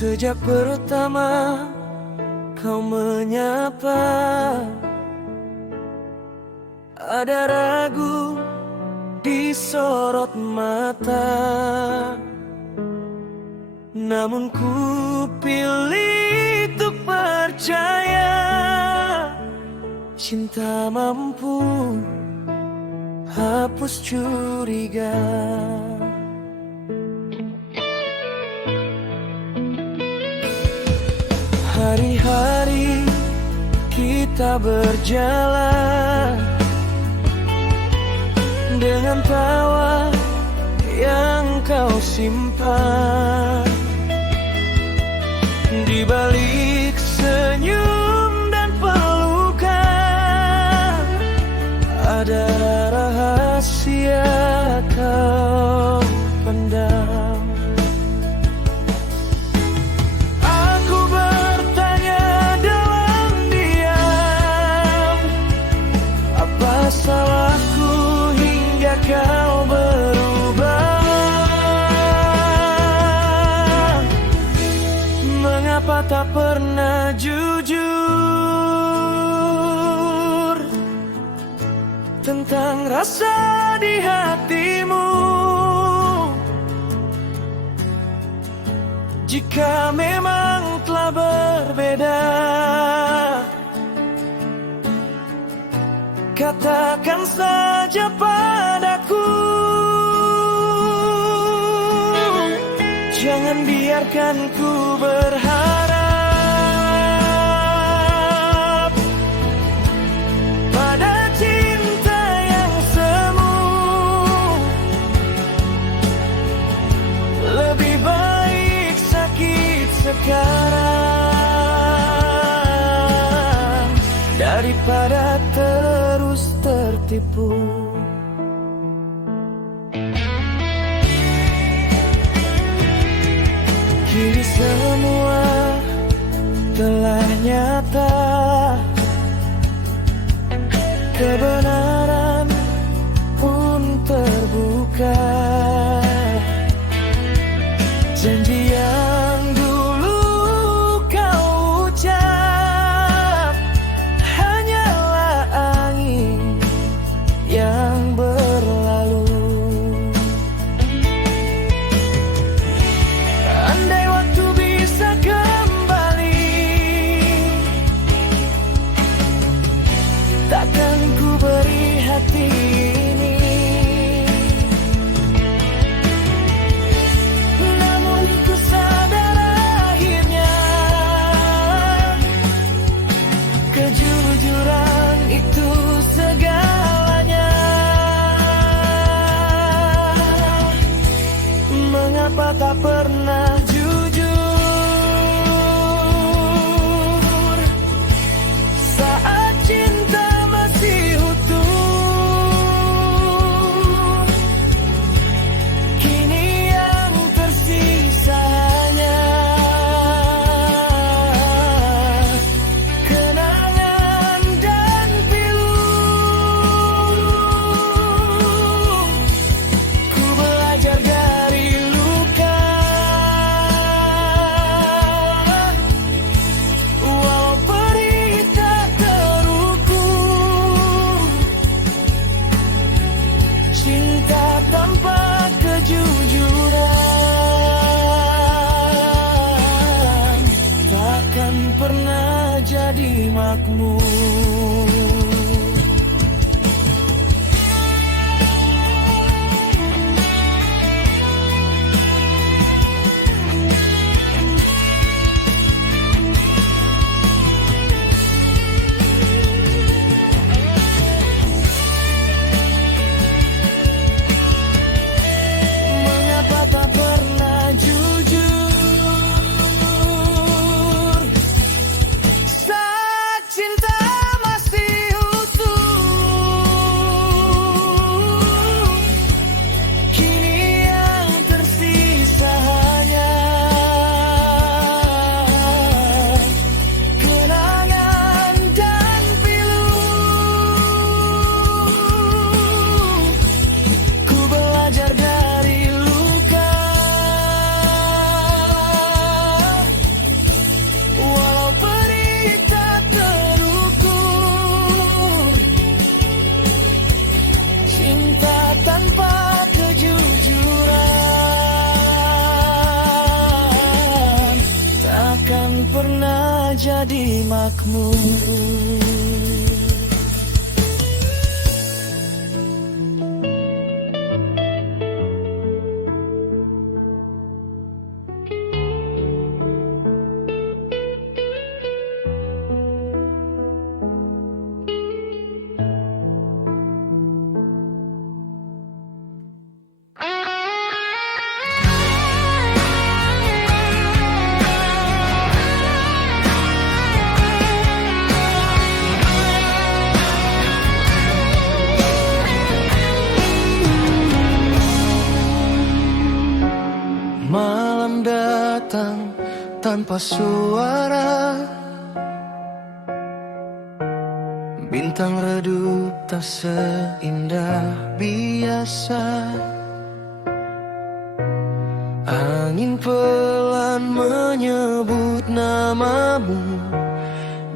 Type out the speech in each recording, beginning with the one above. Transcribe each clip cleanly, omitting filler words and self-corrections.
Sejak pertama kau menyapa, ada ragu di sorot mata, namun ku pilih untuk percaya. Cinta mampu hapus curiga. Hari-hari kita berjalan dengan tawa yang kau simpan, di balik senyum dan pelukan ada rahasia kau pendam. Aku bertanya dalam diam, apa salahku hingga kau berubah? Mengapa tak pernah jujur tentang rasa di hatimu? Jika memang telah berbeda, katakan saja padaku. Jangan biarkan ku berharap pada cinta yang semu. Lebih baik sakit sekarang daripada terus tertipu. Kini semua telah nyata, kebenaran pun terbuka. Janji yang dulu kau ucap hanyalah angin yang berlalu. Andai waktu bisa kembali, takkan ku beri hati ini. Namun ku sadar jadi makmur. Malam datang tanpa suara, bintang redup tak seindah biasa. Angin pelan menyebut namamu,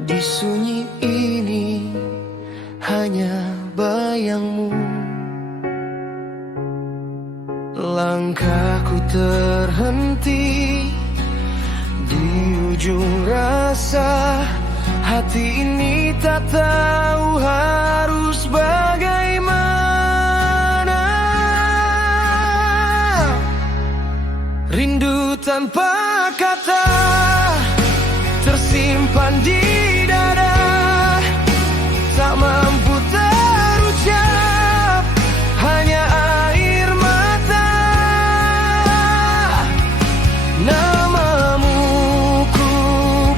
di sunyi ini hanya bayangmu. Langkahku terhenti di ujung rasa, hati ini tak tahu harus bagaimana. Rindu tanpa kata tersimpan di dada, tak mampu terucap, hanya air mata. Namamu ku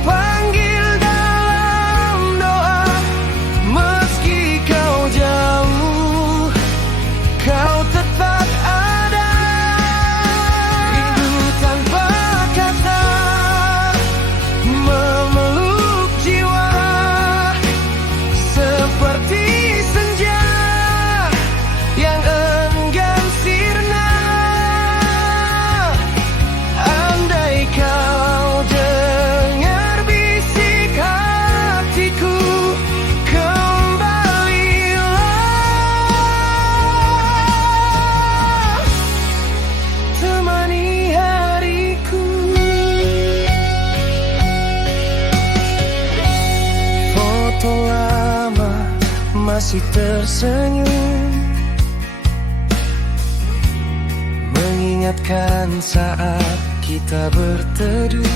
panggil dalam doa, meski kau jauh, kau tetap ada. Rindu tanpa kata memeluk jiwa, seperti senja yang enggan sirna. Andai kau dengar bisik hatiku, kembalilah, temani hariku. Foto lama masih tersenyum, mengingatkan saat kita berteduh.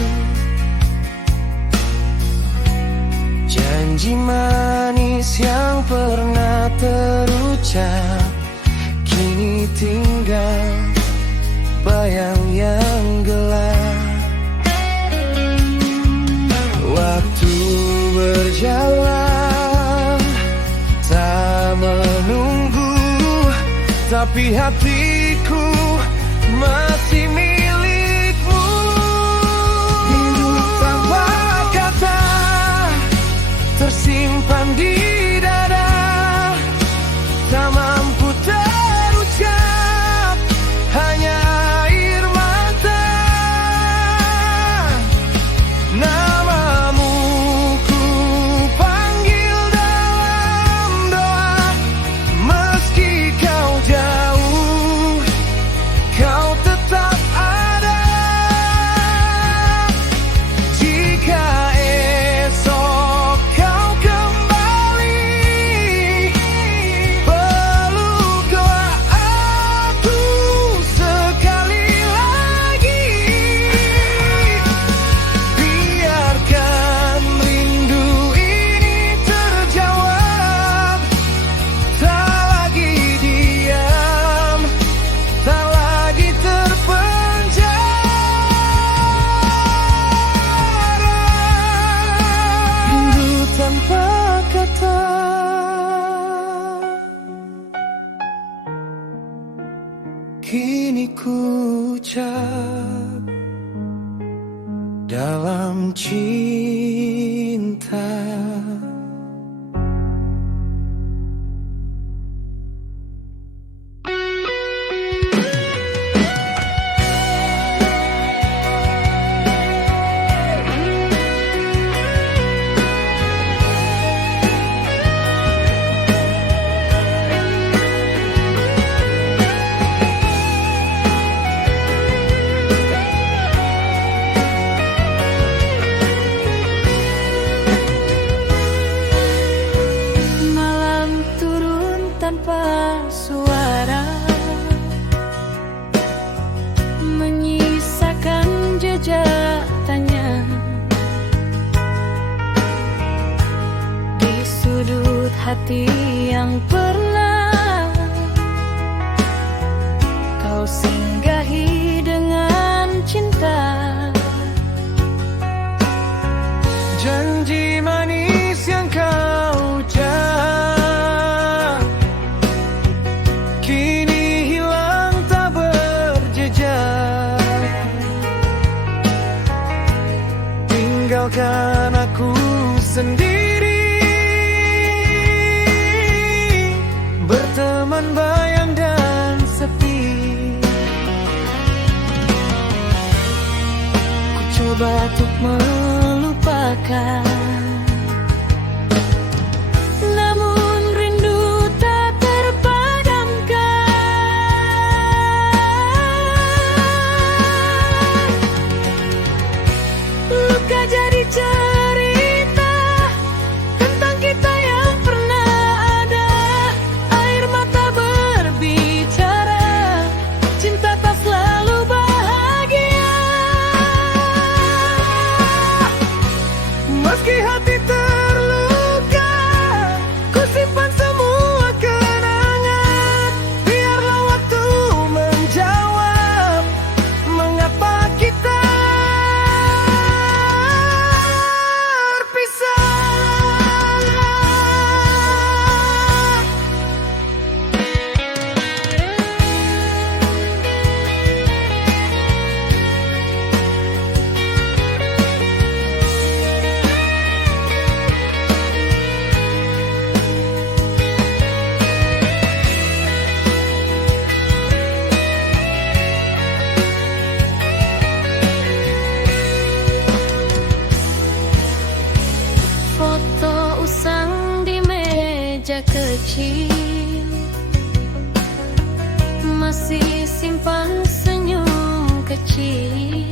Janji manis yang pernah terucap, kini tinggal bayang yang gelap. Waktu berjalan tak menunggu, tapi hatiku masih milikmu. Rindu tanpa kata tersimpan di dada, tak mampu terucap, hanya air mata. Namamu ku panggil dalam doa, meski kau jauh, kau tetap ada. Jika esok kau kembali, peluk doa aku sekali lagi. Biarkan rindu ini terjawab, tak lagi diam, tak lagi terpenjara. Rindu tanpa kata kini ku ucap dalam cinta. saja tanya. Di sudut hati yang pernah kau singgahi dengan cinta, janji manis yang kau ucap kini hilang tak berjejak. Tinggalkan aku sendiri, berteman bayang dan sepi. ku coba untuk melupakan, namun rindu tak terpadamkan. Luka jadi cerita tentang kita yang pernah ada. Air mata berbicara, cinta tak selalu bahagia. Meski hati terluka, ku simpan semua kenangan. Biarlah waktu menjawab mengapa kita berpisah. Foto usang di meja kecil, masih simpan senyum kecil.